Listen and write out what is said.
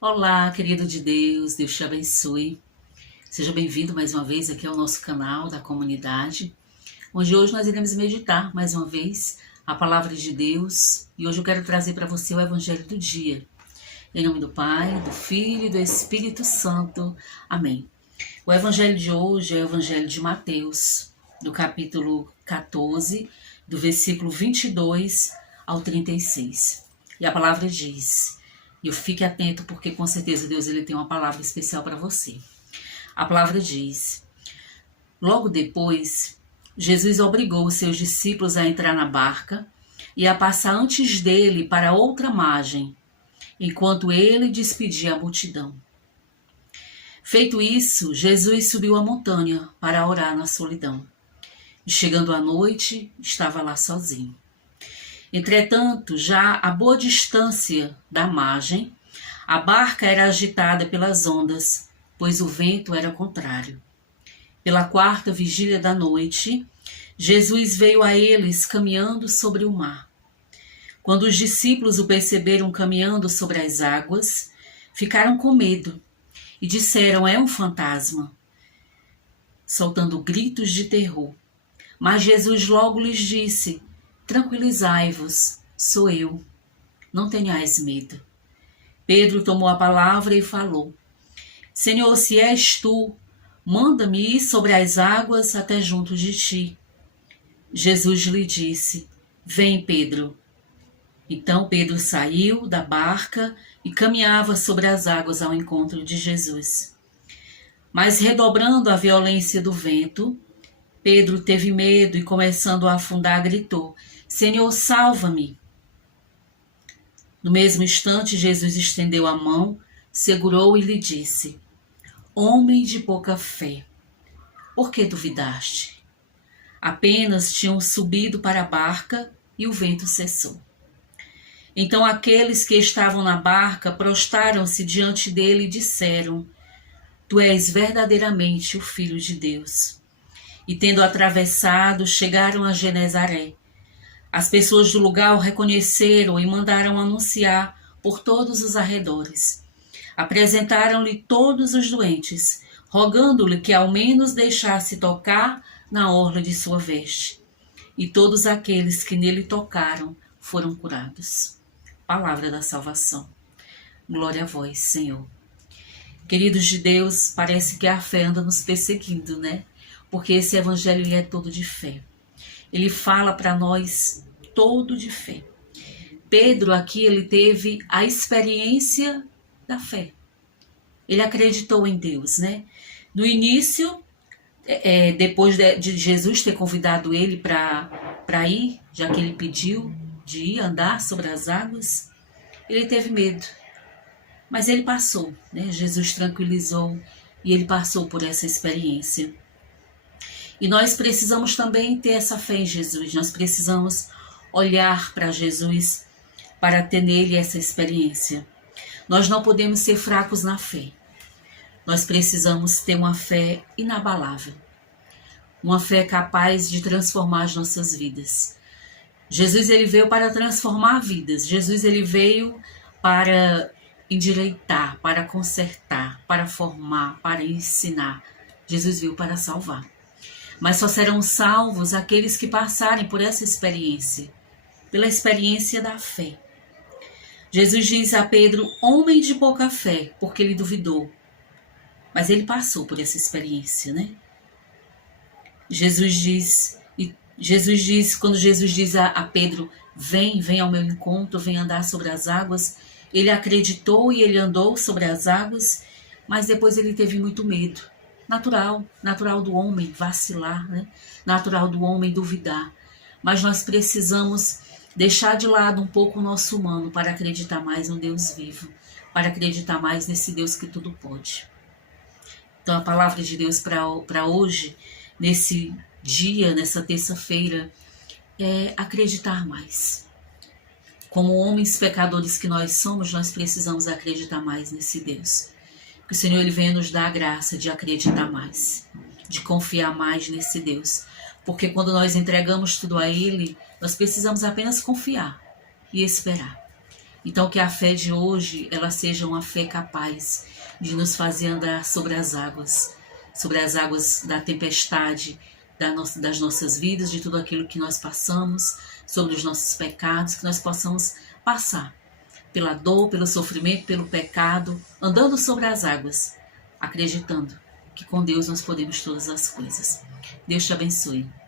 Olá, querido de Deus, Deus te abençoe. Seja bem-vindo mais uma vez aqui ao nosso canal da comunidade, onde hoje nós iremos meditar mais uma vez a palavra de Deus. E hoje eu quero trazer para você o Evangelho do dia. Em nome do Pai, do Filho e do Espírito Santo. Amém. O Evangelho de hoje é o Evangelho de Mateus, do capítulo 14, do versículo 22 ao 36. E a palavra diz... E fique atento, porque com certeza Deus ele tem uma palavra especial para você. A palavra diz: logo depois, Jesus obrigou os seus discípulos a entrar na barca e a passar antes dele para outra margem, enquanto ele despedia a multidão. Feito isso, Jesus subiu a montanha para orar na solidão. E chegando à noite, estava lá sozinho. Entretanto, já a boa distância da margem, a barca era agitada pelas ondas, pois o vento era contrário. Pela quarta vigília da noite, Jesus veio a eles caminhando sobre o mar. Quando os discípulos o perceberam caminhando sobre as águas, ficaram com medo e disseram: é um fantasma, soltando gritos de terror. Mas Jesus logo lhes disse: tranquilizai-vos, sou eu, não tenhais medo. Pedro tomou a palavra e falou: Senhor, se és tu, manda-me ir sobre as águas até junto de ti. Jesus lhe disse: vem, Pedro. Então Pedro saiu da barca e caminhava sobre as águas ao encontro de Jesus. Mas redobrando a violência do vento, Pedro teve medo e, começando a afundar, gritou: Senhor, salva-me! No mesmo instante, Jesus estendeu a mão, segurou e lhe disse: homem de pouca fé, por que duvidaste? Apenas tinham subido para a barca e o vento cessou. Então aqueles que estavam na barca prostraram-se diante dele e disseram: tu és verdadeiramente o Filho de Deus. E tendo atravessado, chegaram a Genezaré. As pessoas do lugar o reconheceram e mandaram anunciar por todos os arredores. Apresentaram-lhe todos os doentes, rogando-lhe que ao menos deixasse tocar na orla de sua veste. E todos aqueles que nele tocaram foram curados. Palavra da salvação. Glória a vós, Senhor. Queridos de Deus, parece que a fé anda nos perseguindo, né? Porque esse evangelho ele é todo de fé. Ele fala para nós todo de fé. Pedro aqui ele teve a experiência da fé. Ele acreditou em Deus, né? No início, depois de Jesus ter convidado ele para ir, já que ele pediu de ir andar sobre as águas, ele teve medo. Mas ele passou, né? Jesus tranquilizou e ele passou por essa experiência. E nós precisamos também ter essa fé em Jesus. Nós precisamos olhar para Jesus para ter nele essa experiência. Nós não podemos ser fracos na fé. Nós precisamos ter uma fé inabalável. Uma fé capaz de transformar as nossas vidas. Jesus ele veio para transformar vidas. Jesus ele veio para endireitar, para consertar, para formar, para ensinar. Jesus veio para salvar. Mas só serão salvos aqueles que passarem por essa experiência, pela experiência da fé. Jesus diz a Pedro, homem de pouca fé, porque ele duvidou. Mas ele passou por essa experiência, né? Quando Jesus diz a Pedro, vem ao meu encontro, vem andar sobre as águas, ele acreditou e ele andou sobre as águas, mas depois ele teve muito medo. Natural do homem vacilar, né? Natural do homem duvidar. Mas nós precisamos deixar de lado um pouco o nosso humano para acreditar mais no Deus vivo, para acreditar mais nesse Deus que tudo pode. Então a palavra de Deus para hoje, nesse dia, nessa terça-feira, é acreditar mais. Como homens pecadores que nós somos, nós precisamos acreditar mais nesse Deus. Que o Senhor ele venha nos dar a graça de acreditar mais, de confiar mais nesse Deus. Porque quando nós entregamos tudo a Ele, nós precisamos apenas confiar e esperar. Então que a fé de hoje, ela seja uma fé capaz de nos fazer andar sobre as águas da tempestade, das nossas vidas, de tudo aquilo que nós passamos, sobre os nossos pecados, que nós possamos passar pela dor, pelo sofrimento, pelo pecado, andando sobre as águas, acreditando que com Deus nós podemos todas as coisas. Deus te abençoe.